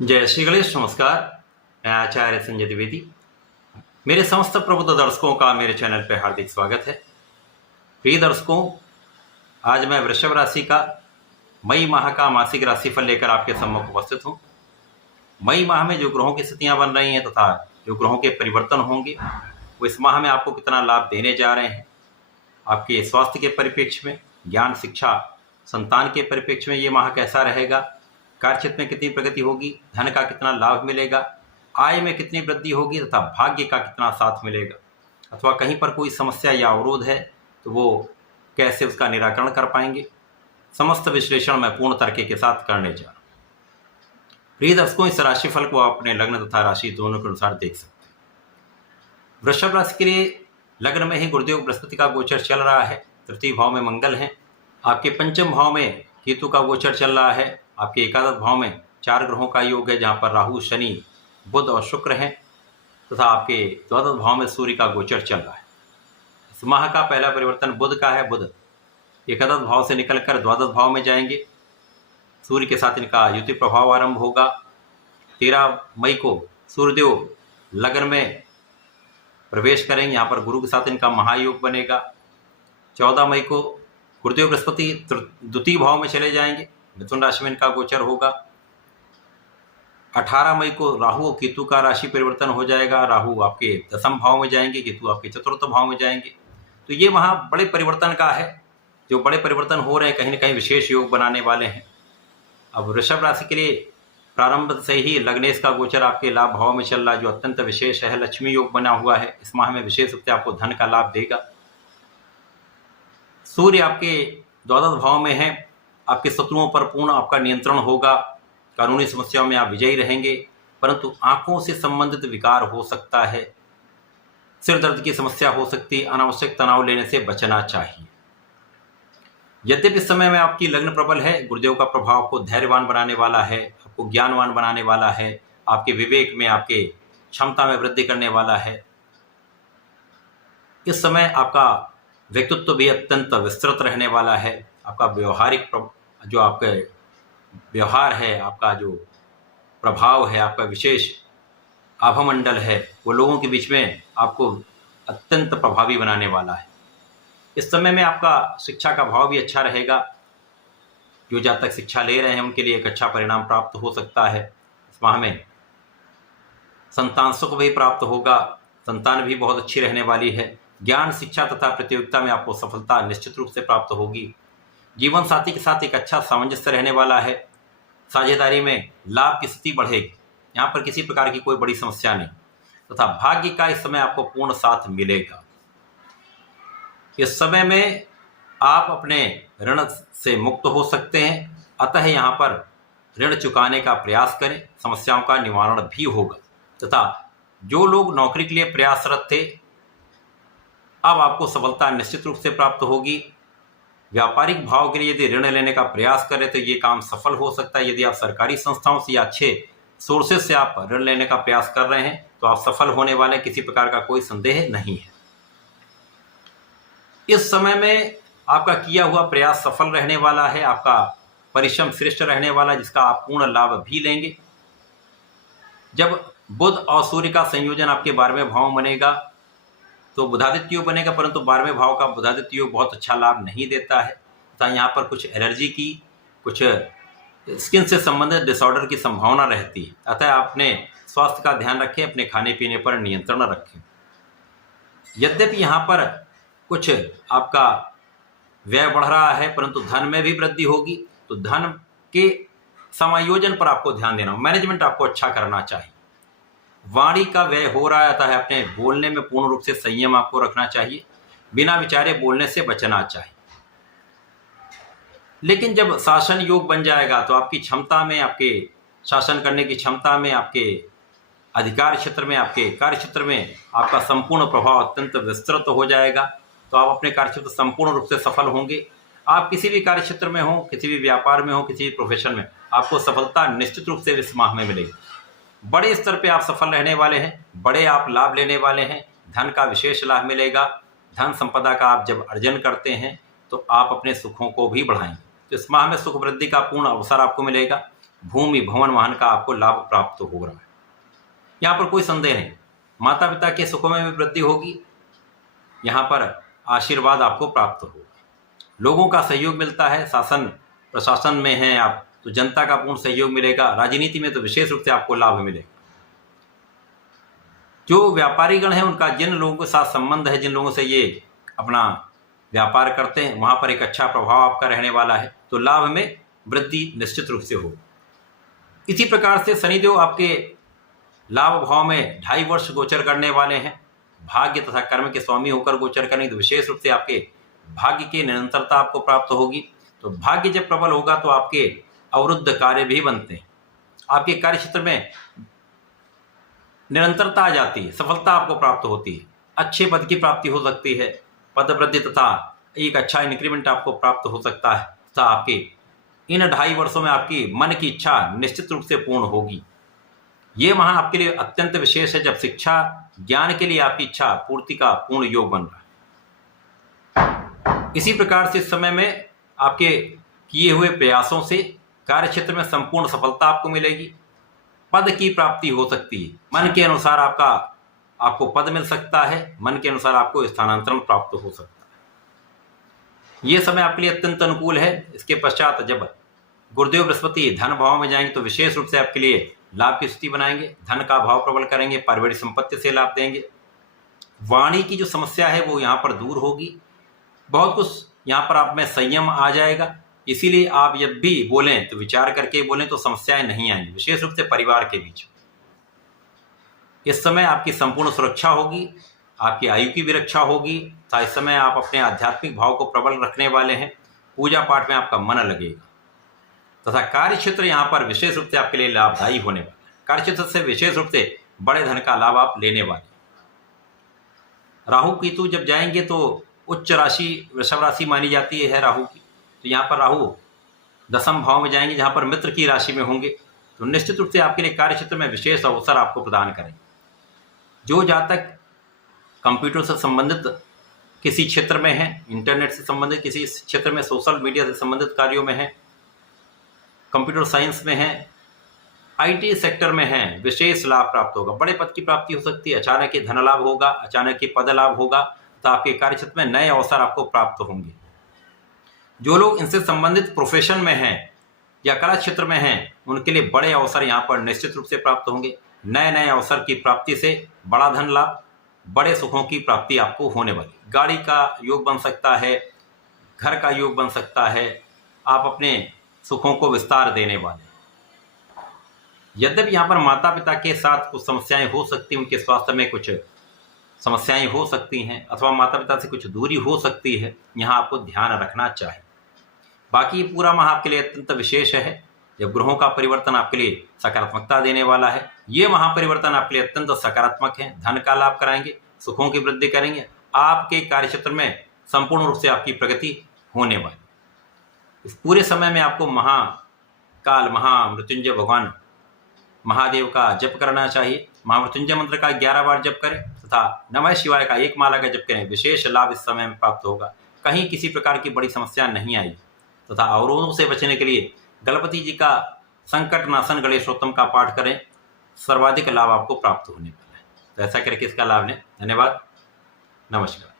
जय श्री गणेश। नमस्कार। मैं आचार्य संजय द्विवेदी। मेरे समस्त प्रबुद्ध दर्शकों का मेरे चैनल पर हार्दिक स्वागत है। प्रिय दर्शकों, आज मैं वृषभ राशि का मई माह का मासिक राशिफल लेकर आपके सम्मुख उपस्थित हूँ। मई माह में जो ग्रहों की स्थितियां बन रही हैं तथा जो ग्रहों के परिवर्तन होंगे वो इस माह में आपको कितना लाभ देने जा रहे हैं, आपके स्वास्थ्य के परिप्रेक्ष्य में, ज्ञान शिक्षा संतान के परिप्रेक्ष्य में ये माह कैसा रहेगा, कार्यक्षेत्र में कितनी प्रगति होगी, धन का कितना लाभ मिलेगा, आय में कितनी वृद्धि होगी तथा भाग्य का कितना साथ मिलेगा, अथवा कहीं पर कोई समस्या या अवरोध है तो वो कैसे उसका निराकरण कर पाएंगे, समस्त विश्लेषण मैं पूर्ण तर्क के साथ करने जा रहा हूँ। प्रिय दर्शकों, इस राशिफल को आप अपने लग्न तथा राशि दोनों के अनुसार देख सकते हैं। वृषभ राशि के लिए लग्न में ही गुरुदेव बृहस्पति का गोचर चल रहा है, तृतीय भाव में मंगल है, आपके पंचम भाव में केतु का गोचर चल रहा है, आपके एकादश भाव में 4 ग्रहों का योग है जहां पर राहु, शनि, बुध और शुक्र हैं, तथा आपके द्वादश भाव में सूर्य का गोचर चल रहा है। इस माह का पहला परिवर्तन बुध का है। बुध एकादश भाव से निकलकर द्वादश भाव में जाएंगे। सूर्य के साथ इनका युति प्रभाव आरंभ होगा। 13 मई को सूर्यदेव लग्न में प्रवेश करेंगे, यहाँ पर गुरु के साथ इनका महायोग बनेगा। 14 मई को गुरुदेव बृहस्पति द्वितीय भाव में चले जाएंगे, मिथुन राशि में इनका गोचर होगा। 18 मई को राहु और केतु का राशि परिवर्तन हो जाएगा। राहु आपके दसम भाव में जाएंगे, केतु आपके चतुर्थ भाव में जाएंगे। तो ये वहाँ बड़े परिवर्तन का है। जो बड़े परिवर्तन हो रहे हैं कहीं ना कहीं विशेष योग बनाने वाले हैं। अब वृषभ राशि के लिए प्रारंभ से ही लग्नेश का गोचर आपके लाभ भाव में चल रहा है, जो अत्यंत विशेष है। लक्ष्मी योग बना हुआ है। इस माह में विशेष रूप से आपको धन का लाभ देगा। सूर्य आपके द्वादश भाव में है। आपके शत्रुओं पर पूर्ण आपका नियंत्रण होगा। कानूनी समस्याओं में आप विजयी रहेंगे, परंतु आंखों से संबंधित विकार हो सकता है, सिर दर्द की समस्या हो सकती है। अनावश्यक तनाव लेने से बचना चाहिए। यद्यपि इस समय में आपकी लग्न प्रबल है, गुरुदेव का प्रभाव आपको धैर्यवान बनाने वाला है, आपको ज्ञानवान बनाने वाला है, आपके विवेक में, आपके क्षमता में वृद्धि करने वाला है। इस समय आपका व्यक्तित्व भी अत्यंत विस्तृत रहने वाला है। आपका व्यवहारिक जो आपका व्यवहार है, आपका जो प्रभाव है, आपका विशेष आभामंडल है, वो लोगों के बीच में आपको अत्यंत प्रभावी बनाने वाला है। इस समय में आपका शिक्षा का भाव भी अच्छा रहेगा। जो जब तक शिक्षा ले रहे हैं उनके लिए एक अच्छा परिणाम प्राप्त हो सकता है। इस माह में संतान सुख भी प्राप्त होगा। संतान भी बहुत अच्छी रहने वाली है। ज्ञान शिक्षा तथा प्रतियोगिता में आपको सफलता निश्चित रूप से प्राप्त होगी। जीवन साथी के साथ एक अच्छा सामंजस्य रहने वाला है। साझेदारी में लाभ की स्थिति बढ़ेगी। यहाँ पर किसी प्रकार की कोई बड़ी समस्या नहीं, तथा भाग्य का इस समय आपको पूर्ण साथ मिलेगा। इस समय में आप अपने ऋण से मुक्त हो सकते हैं, अतः यहाँ पर ऋण चुकाने का प्रयास करें। समस्याओं का निवारण भी होगा। तथा जो लोग नौकरी के लिए प्रयासरत थे, अब आपको सफलता निश्चित रूप से प्राप्त होगी। व्यापारिक भाव के लिए यदि ऋण लेने का प्रयास करें तो ये काम सफल हो सकता है। यदि आप सरकारी संस्थाओं से या अच्छे सोर्सेज से आप ऋण लेने का प्रयास कर रहे हैं तो आप सफल होने वाले, किसी प्रकार का कोई संदेह नहीं है। इस समय में आपका किया हुआ प्रयास सफल रहने वाला है। आपका परिश्रम श्रेष्ठ रहने वाला है, जिसका आप पूर्ण लाभ भी लेंगे। जब बुध और सूर्य का संयोजन आपके 12वें भाव में बनेगा तो बुधादित्य योग बनेगा, परंतु 12वें भाव का बुधादित्य योग बहुत अच्छा लाभ नहीं देता है। तथा यहाँ पर कुछ एलर्जी की, कुछ स्किन से संबंधित डिसऑर्डर की संभावना रहती है। अतः अपने स्वास्थ्य का ध्यान रखें, अपने खाने पीने पर नियंत्रण रखें। यद्यपि यहाँ पर कुछ आपका व्यय बढ़ रहा है, परंतु धन में भी वृद्धि होगी। तो धन के समायोजन पर आपको ध्यान देना, मैनेजमेंट आपको अच्छा करना चाहिए। वाणी का व्यय हो रहा है, अतः अपने बोलने में पूर्ण रूप से संयम आपको रखना चाहिए। बिना विचारे बोलने से बचना चाहिए। लेकिन जब शासन योग बन जाएगा तो आपकी क्षमता में, आपके शासन करने की क्षमता में, आपके अधिकार क्षेत्र में, आपके कार्य क्षेत्र में आपका संपूर्ण प्रभाव अत्यंत विस्तृत हो जाएगा। तो आप अपने कार्य क्षेत्र संपूर्ण रूप से सफल होंगे। आप किसी भी कार्य क्षेत्र में हो, किसी भी व्यापार में हो, किसी भी प्रोफेशन में, आपको सफलता निश्चित रूप से इस माह में मिलेगी। बड़े स्तर पे आप सफल रहने वाले हैं, बड़े आप लाभ लेने वाले हैं। धन का विशेष लाभ मिलेगा। धन संपदा का आप जब अर्जन करते हैं तो आप अपने सुखों को भी बढ़ाएंगे। तो इस माह में सुख वृद्धि का पूर्ण अवसर आपको मिलेगा। भूमि भवन वाहन का आपको लाभ प्राप्त हो रहा है। यहाँ पर कोई संदेह नहीं, माता पिता के सुखों में भी वृद्धि होगी, यहाँ पर आशीर्वाद आपको प्राप्त होगा, लोगों का सहयोग मिलता है। शासन प्रशासन में हैं आप तो जनता का पूर्ण सहयोग मिलेगा, राजनीति में तो विशेष रूप से आपको लाभ मिलेगा। जो व्यापारी गण हैं उनका जिन लोगों के साथ संबंध है, जिन लोगों से ये अपना व्यापार करते हैं, वहाँ पर एक अच्छा प्रभाव आपका रहने वाला है, तो लाभ में वृद्धि निश्चित रूप से होगी। इसी प्रकार से शनिदेव आपके लाभ भाव में 2.5 वर्ष गोचर करने वाले हैं। भाग्य तथा कर्म के स्वामी होकर गोचर करेंगे तो विशेष रूप से आपके भाग्य की निरंतरता आपको प्राप्त होगी। तो भाग्य जब प्रबल होगा तो आपके अवरुद्ध कार्य भी बनते हैं, आपके कार्य क्षेत्र में निरंतरता आ जाती है, सफलता आपको प्राप्त होती है, अच्छे पद की प्राप्ति हो सकती है, पद वृद्धि तथा एक अच्छा इंक्रीमेंट आपको प्राप्त हो सकता है तथा आपके इन 2.5 वर्षों में आपकी मन की इच्छा निश्चित रूप से पूर्ण होगी। ये माह आपके लिए अत्यंत विशेष है जब शिक्षा ज्ञान के लिए आपकी इच्छा पूर्ति का पूर्ण योग बन रहा है। इसी प्रकार से इस समय में आपके किए हुए प्रयासों से कार्य क्षेत्र में संपूर्ण सफलता आपको मिलेगी, पद की प्राप्ति हो सकती है, मन के अनुसार आपको पद मिल सकता है, मन के अनुसार आपको स्थानांतरण प्राप्त हो सकता है। यह समय आपके लिए अत्यंत अनुकूल है। इसके पश्चात जब गुरुदेव बृहस्पति धन भाव में जाएंगे तो विशेष रूप से आपके लिए लाभ की स्थिति बनाएंगे, धन का भाव प्रबल करेंगे, पारिवारिक संपत्ति से लाभ देंगे, वाणी की जो समस्या है वो यहाँ पर दूर होगी, बहुत कुछ यहाँ पर आप में संयम आ जाएगा। इसीलिए आप जब भी बोलें तो विचार करके बोलें तो समस्याएं नहीं आएंगी, विशेष रूप से परिवार के बीच। इस समय आपकी संपूर्ण सुरक्षा होगी, आपकी आयु की भी रक्षा होगी तथा इस समय आप अपने आध्यात्मिक भाव को प्रबल रखने वाले हैं, पूजा पाठ में आपका मन लगेगा तथा कार्य क्षेत्र यहाँ पर विशेष रूप से आपके लिए लाभदायी होने वाला है। कार्य क्षेत्र से विशेष रूप से बड़े धन का लाभ आप लेने वाले। राहु केतु जब जाएंगे तो उच्च राशि वृषभ राशि मानी जाती है राहु की, तो यहाँ पर राहु 10वें भाव में जाएंगे जहाँ पर मित्र की राशि में होंगे, तो निश्चित रूप से आपके लिए कार्य क्षेत्र में विशेष अवसर आपको प्रदान करेंगे। जो जातक कंप्यूटर से संबंधित किसी क्षेत्र में है, इंटरनेट से संबंधित किसी क्षेत्र में, सोशल मीडिया से संबंधित कार्यों में है, कंप्यूटर साइंस में है, आईटी सेक्टर में है, विशेष लाभ प्राप्त होगा, बड़े पद की प्राप्ति हो सकती है, अचानक ही धन लाभ होगा, अचानक ही पद लाभ होगा, तो आपके कार्य क्षेत्र में नए अवसर आपको प्राप्त होंगे। जो लोग इनसे संबंधित प्रोफेशन में हैं या कला क्षेत्र में हैं उनके लिए बड़े अवसर यहाँ पर निश्चित रूप से प्राप्त होंगे। नए नए अवसर की प्राप्ति से बड़ा धन लाभ, बड़े सुखों की प्राप्ति आपको होने वाली। गाड़ी का योग बन सकता है, घर का योग बन सकता है, आप अपने सुखों को विस्तार देने वाले। यद्यपि यहाँ पर माता पिता के साथ कुछ समस्याएं हो सकती हैं, उनके स्वास्थ्य में कुछ समस्याएं हो सकती हैं अथवा माता पिता से कुछ दूरी हो सकती है, यहाँ आपको ध्यान रखना चाहिए। बाकी पूरा माह आपके लिए अत्यंत विशेष है जब ग्रहों का परिवर्तन आपके लिए सकारात्मकता देने वाला है। ये महापरिवर्तन आपके लिए अत्यंत सकारात्मक है, धन का लाभ कराएंगे, सुखों की वृद्धि करेंगे, आपके कार्य क्षेत्र में संपूर्ण रूप से आपकी प्रगति होने वाली। इस पूरे समय में आपको महाकाल महामृत्युंजय भगवान महादेव का जप करना चाहिए। महामृत्युंजय मंत्र का 11 बार जप करें तथा नमः शिवाय का 1 माला का जप करें, विशेष लाभ इस समय में प्राप्त होगा। कहीं किसी प्रकार की बड़ी समस्या नहीं आई तथा अवरोधों से बचने के लिए गणपति जी का संकट नाशन गणेशोत्तम का पाठ करें, सर्वाधिक लाभ आपको प्राप्त होने वाला है। तो ऐसा करके इसका लाभ लें। धन्यवाद, नमस्कार।